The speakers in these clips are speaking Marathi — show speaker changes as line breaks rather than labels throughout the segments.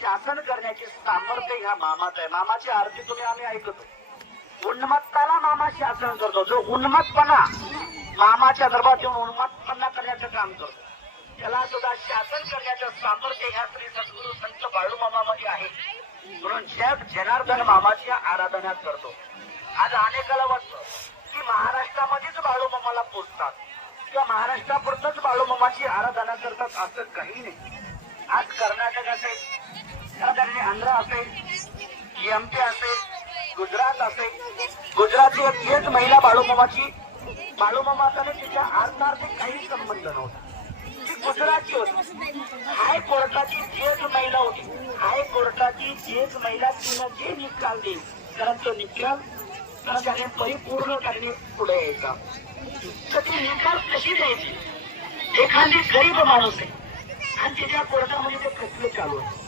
शासन करण्याची सामर्थ्य ह्या मामात आहे. मामाची आरती तुम्ही आम्ही ऐकतो. उन्मत्ताला मामा शासन करतो. जो उन्मत्तपणा मामाच्या दरबारात येऊन उन्मत्तपणा करण्याचं काम करतो. त्याला सुद्धा शासन करण्याचं सामर्थ्य ह्या श्री सद्गुरु संत बाळू मामामध्ये आहे. म्हणून जग जनार्दन मामाची आराधना करतो. आज अनेकाला वाटतं की महाराष्ट्रामध्येच बाळू मामाला पोचतात किंवा महाराष्ट्रापुरतच बाळू मामाची आराधना करतात असं काही नाही. आज कर्नाटकाचे साधारण आंध्र असेल एमपी असेल गुजरात असेल. गुजरातची एक हेच महिला बाळूमामाची बाळूमामाचा तिच्या तिच्या अर्थार्थिक काही संबंध नव्हता. ती गुजरातची होती. हायकोर्टाची जेच महिला होती. हायकोर्टाची जेच महिला तिनं जे निकाल देईल कारण तो निकाल तर त्याने परिपूर्ण करणे पुढे यायचा. तर ती निकाल कशी द्यायची? एखादी गरीब माणूस आहे. आणि तिच्या कोर्टामध्ये ते खटले चालू आहे.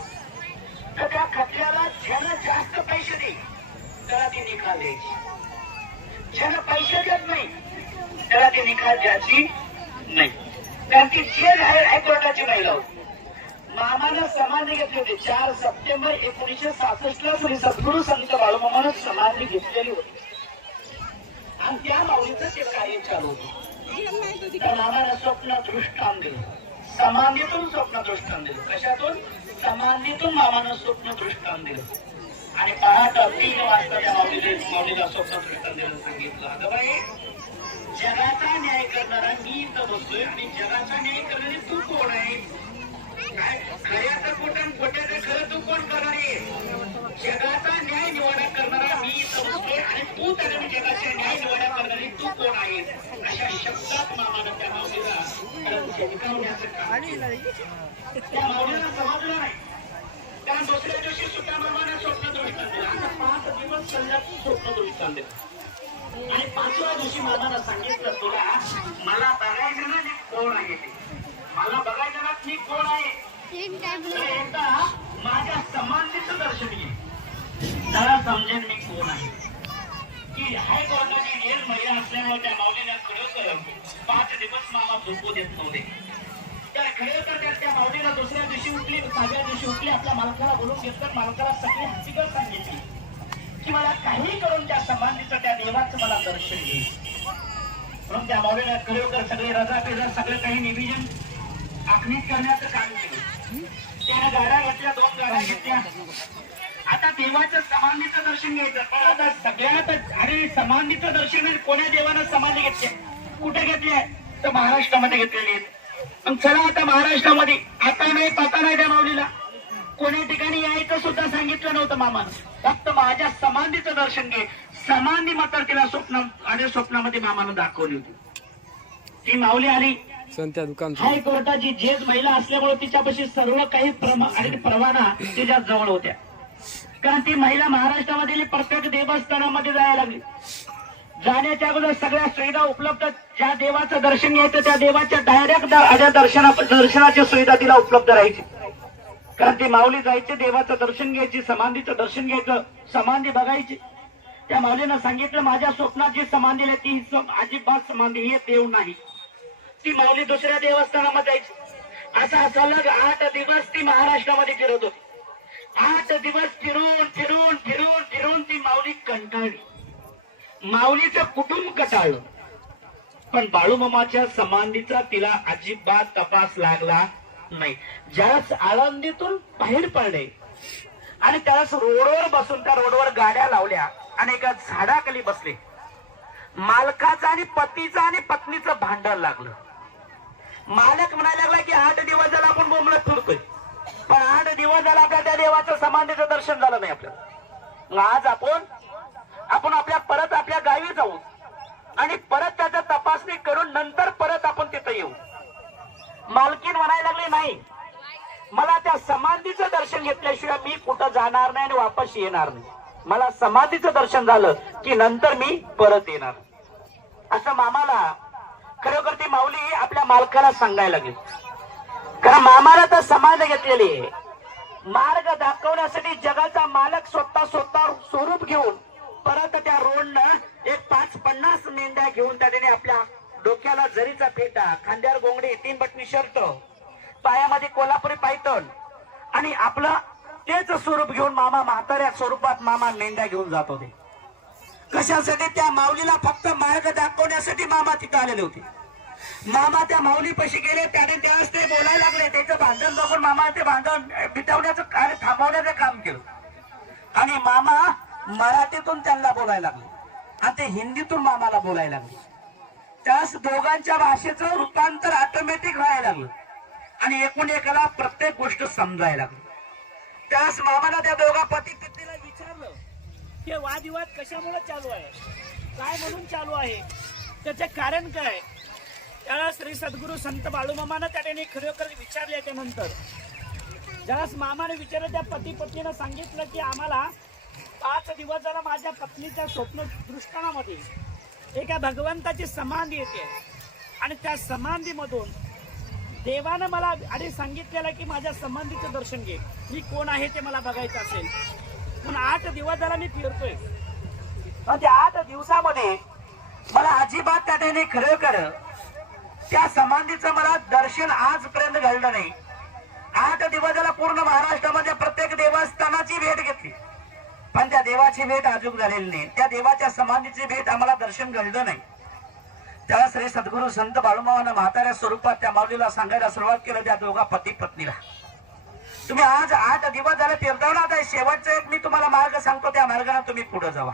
तर त्या खटल्याला ज्यानं जास्त पैसे देईल त्याला ती निकाल द्यायची. ज्यानं पैसे देत नाही त्याला ती निकाल द्यायची नाही. कारण ती जेल आहे हायकोर्टाची महिला होती. मामानं समाधी घेतली होती. चार सप्टेंबर एकोणीशे सासष्ट ला श्री सद्गुरु संत बाळूमामानं समाधी घेतलेली होती. आणि त्या माऊलीचं ते कार्य चालू होतं. तर मामानं स्वप्न दृष्टांत दिलं. समाधीतून स्वप्न दृष्टान दिलं. कशातून? समाधीतून मामानं स्वप्न दृष्टान दिलं. आणि पहाट तीन वाजता त्या माऊलीने माऊलीला स्वप्न दृष्टान दिलं सांगितलं. अगं बाई जगाचा न्याय करणारा मी इथं बसतोय आणि जगाचा न्याय करणारी तू कोण आहे? खऱ्याचं खोट्याचं खरं तू कोण करणार? आहे जगाचा न्याय निवाडा करणारा मी समजतोय आणि तू त्याला जगाचा न्याय निवाडा करणारी तू कोण आहे अशा शब्दात मामानं त्या माऊलीला त्या माऊलीला समजलं नाही. कारण दुसऱ्या दिवशी सुद्धा मामानं स्वप्न दृष्टान दिलं आता पाच दिवस सलग स्वप्न दृष्टान दिलं आणि पाचव्या दिवशी मामानं सांगितलं तुला मला बघायचं ना मी कोण आहे ते. मला बघायचं ना मी कोण आहे. माझ्या समानतेच दर्शन घे. त्याला समजेल मी कोण आहे. की हायकोर्टाची जेल महिला असल्यामुळे त्या माऊलीला तर पाच दिवस मामा झोपू देत नव्हते. तर खरोखर त्या त्या माऊलीला दुसऱ्या दिवशी उठली सहाव्या दिवशी उठली आपल्या मालकाला बोलून घेतलं मालकाला सगळी हकीकत सांगितली. की मला काही करून त्या संबंधीचं त्या देवाचं मला दर्शन घेईल म्हणून त्या माऊलीला खरोखर सगळे रजा पेजा सगळं काही निविजन आखणीत करण्याचं काम केलं. त्या गाड्या घेतल्या दोन गाड्या घेतल्या. आता देवाचं समाधीचं दर्शन घ्यायचं. पण आता सगळ्यात अरे समाधीचं दर्शन म्हणजे कोण्या देवानं समाधी घेतली? कुठे घेतली आहे? तर महाराष्ट्रामध्ये घेतलेली आहे. मग चला आता महाराष्ट्रामध्ये. आता नाही पाता नाही त्या माऊलीला. कोण्या ठिकाणी यायचं सुद्धा सांगितलं नव्हतं मामानं. फक्त माझ्या समाधीचं दर्शन घे. समाधी मात्र तिला स्वप्न आणि स्वप्नामध्ये मामानं दाखवली होती. ती माऊली आली.
संत्या दुकान
हायकोर्टाची जेज महिला असल्यामुळे तिच्यापाशी सर्व काही आणि परवाना तिच्या जवळ होत्या. कारण ती महिला महाराष्ट्रामधील प्रत्येक देवस्थानामध्ये जायला लागली. जाण्याच्या अगोदर सगळ्या सुविधा उपलब्ध ज्या देवाचं दर्शन घ्यायचं त्या देवाच्या डायरेक्ट दर्शना दर्शनाची सुविधा तिला उपलब्ध राहायची. कारण ती माऊली जायची देवाचं दर्शन घ्यायची समाधीचं दर्शन घ्यायचं समाधी बघायची. त्या माऊलीनं सांगितलं माझ्या स्वप्नात जी समाधी आहे ती अजिबात समाधी हे देव नाही. ती माऊली दुसऱ्या देवस्थानामध्ये जायची. असा सलग आठ दिवस ती महाराष्ट्रामध्ये फिरत होती. आठ दिवस फिरून फिरून फिरून फिरून ती माऊली कंटाळली. माऊलीचं कुटुंब कटाळलं. पण बाळूमामाच्या समाधीचा तिला अजिबात तपास लागला नाही. ज्यास आळंदीतून बाहेर पडले आणि त्यास रोडवर बसून त्या रोडवर गाड्या लावल्या आणि एका झाडाखाली बसले. मालकाचं आणि पतीचं आणि पत्नीचं भांडण लागलं. मालक म्हणायला लागला की आठ दिवस झाला आपण बोंबलत फिरतोय. पण आठ दिवस झाला आपल्या त्या देवाचं समाधीचं दर्शन झालं नाही आपल्याला. मग आज आपण आपण आपल्या परत आपल्या गावी जाऊ आणि परत त्याचा तपासणी करून नंतर परत आपण तिथं येऊ. मालकीन म्हणायला लागली नाही मला त्या समाधीचं दर्शन घेतल्याशिवाय मी कुठं जाणार नाही आणि वापस येणार नाही. मला समाधीचं दर्शन झालं की नंतर मी परत येणार असं मामाला खरोखर ती माऊली आपल्या मालकाला सांगायला लागली. कारण मामाला तर समाज घेतलेली आहे. मार्ग दाखवण्यासाठी जगाचा मालक स्वतः स्वतः स्वरूप घेऊन परत त्या रोडनं एक पाच पन्नास मेंढ्या घेऊन त्याने आपल्या डोक्याला जरीचा फेटा खांद्यावर गोंगडी तीन बटणी शर्ट पायामध्ये कोल्हापुरी पायतन आणि आपलं तेच स्वरूप घेऊन मामा म्हाताऱ्या स्वरूपात मामा मेंढ्या घेऊन जात होते. कशासाठी? त्या माऊलीला फक्त मार्ग दाखवण्यासाठी मामा तिथं आलेले होते. मामा त्या माऊली पशी गेले त्याने त्यावेळेस ते बोलायला लागले. त्याचं भांडण बघून मामा ते भांडण बिटवण्याचं कार्य थांबवण्याचं काम केलं. आणि मामा मराठीतून त्यांना बोलायला लागले आणि ते हिंदीतून मामाला बोलायला लागले. त्यास दोघांच्या भाषेचं रूपांतर ऑटोमॅटिक व्हायला लागलं. आणि एकूण एकाला प्रत्येक गोष्ट समजायला लागली. त्यास मामाला त्या दोघा पती
हे वादविवाद कशामुळे चालू आहे? काय म्हणून चालू आहे? त्याचे कारण काय? त्याला श्री सद्गुरू संत बाळूमामानं त्या ठिकाणी खरोखर विचारले त्यानंतर. ज्यास मामाने विचारलं त्या पती पत्नीनं सांगितलं की आम्हाला पाच दिवस जरा माझ्या पत्नीच्या स्वप्न दृष्टानामध्ये एका भगवंताची समाधी येते. आणि त्या समाधीमधून देवानं मला आधी सांगितलेलं की माझ्या संबंधीचं दर्शन घे. मी कोण आहे ते मला बघायचं असेल. पण आठ दिवस झाला मी फिरतोय.
त्या आठ दिवसामध्ये मला अजिबात त्या ठिकाणी खरोखर त्या समाधीचं मला दर्शन आजपर्यंत घडलं नाही. आठ दिवस झाला पूर्ण महाराष्ट्रामध्ये प्रत्येक देवस्थानाची भेट घेतली. पण त्या देवाची भेट अजून झालेली नाही. त्या देवाच्या समाधीची भेट आम्हाला दर्शन घडलं नाही. त्या श्री सद्गुरू संत बाळूमावानं म्हाताऱ्या स्वरूपात त्या माऊलीला सांगायला सुरुवात केलं त्या दोघा पती पत्नीला तुम्ही आज आठ दिवस झाले तीर्थवनात आता शेवटचा एक मी तुम्हाला मार्ग सांगतो त्या मार्गाने तुम्ही पुढे जावा.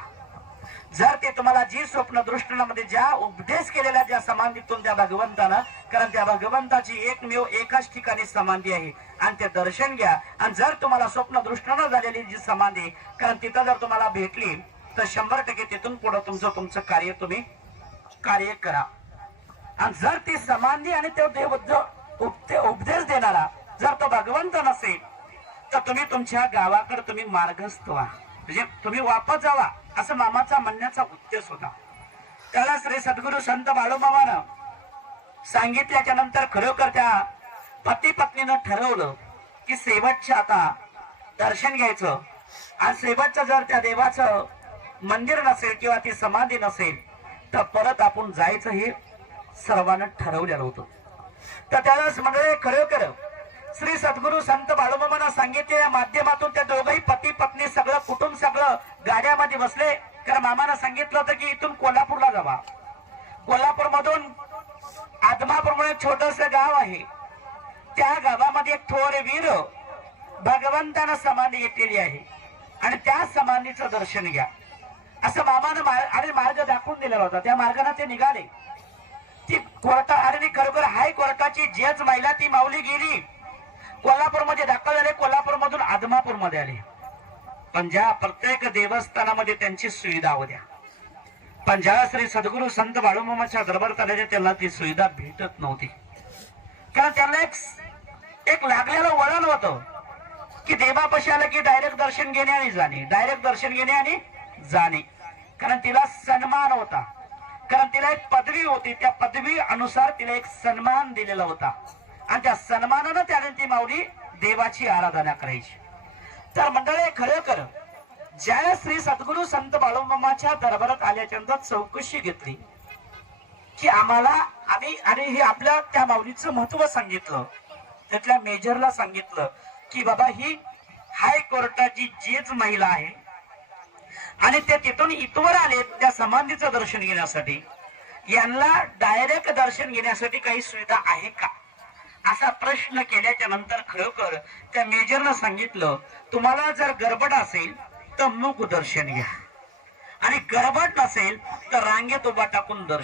जर ते तुम्हाला जी स्वप्न दृष्टनामध्ये ज्या उपदेश केलेल्या ज्या समाधीतून त्या भगवंतानं कारण त्या भगवंताची एकमेव एकाच ठिकाणी समाधी आहे. आणि ते दर्शन घ्या. आणि जर तुम्हाला स्वप्न दृष्टानं झालेली जी समाधी कारण तिथं जर तुम्हाला भेटली तर शंभर टक्के तिथून पुढे तुमचं तुमचं कार्य तुम्ही कार्य करा. आणि जर ती समाधी आणि ते उपदेश देणारा जर तो भगवंत नसेल तर तुम्ही तुमच्या गावाकडे तुम्ही मार्गस्थ व्हा. म्हणजे तुम्ही वापस जावा असं मामाचा म्हणण्याचा उद्देश होता. त्याला श्री सद्गुरू संत बाळूमामानं सांगितल्याच्या नंतर खरोखर त्या पती पत्नीनं ठरवलं की शेवटच्या आता दर्शन घ्यायचं. आणि शेवटचं जर त्या देवाचं मंदिर नसेल किंवा ती समाधी नसेल तर परत आपण जायचं हे सर्वांना ठरवलेलं होतं. तर त्यावेळेस म्हणजे खरोखर श्री सद्गुरू संत बाळूमामांना सांगितलेल्या माध्यमातून त्या दोघही पती पत्नी सगळं कुटुंब सगळं गाड्यामध्ये बसले. कारण मामानं सांगितलं होतं की इथून कोल्हापूरला जावा. कोल्हापूर मधून आदमापूर म्हणून छोटस गाव आहे. त्या गावामध्ये एक थोर वीर भगवंतानं समाधी घेतलेली आहे. आणि त्या समाधीचं दर्शन घ्या. असं मामानं अरे मार्ग दाखवून दिलेला होता. त्या मार्गाने ते निघाले. ती कोर्टा अरे खरोखर हाय कोर्टाची जेच महिला ती माऊली गेली. कोल्हापूरमध्ये दाखल झाले. कोल्हापूर मधून आदमापूरमध्ये आले. पण ज्या प्रत्येक देवस्थानामध्ये त्यांची सुविधा होत्या पण ज्या श्री सद्गुरू संत बाळूमामाच्या दरबारात आल्याच्या त्यांना ती सुविधा भेटत नव्हती. कारण त्यांना एक एक लागलेलं वळण होतं की देवापाशी आलं की डायरेक्ट दर्शन घेणे आणि जाणे. डायरेक्ट दर्शन घेणे आणि जाणे. कारण तिला सन्मान होता. कारण तिला एक पदवी होती. त्या पदवी अनुसार तिला एक सन्मान दिलेला होता. आणि त्या सन्मानानं त्याने ती माऊली देवाची आराधना करायची. तर मंडळी खरोखर ज्या श्री सद्गुरू संत बाळूमामाच्या दरबारात आल्याच्यानंतर चौकशी घेतली की आम्हाला आम्ही आणि हे आपल्या त्या माऊलीचं महत्त्व सांगितलं त्यातल्या मेजरला सांगितलं की बाबा ही हायकोर्टाची जीच महिला आहे आणि ते तिथून इथवर आले त्या समाधीचं दर्शन घेण्यासाठी. यांना डायरेक्ट दर्शन घेण्यासाठी काही सुविधा आहे का? असा प्रश्न केल्याच्यानंतर खरोखर त्या मेजरनं सांगितलं तुम्हाला जर गडबड असेल तर मूक दर्शन घ्या. आणि गडबड नसेल तर रांगेत उभा टाकून दर्शन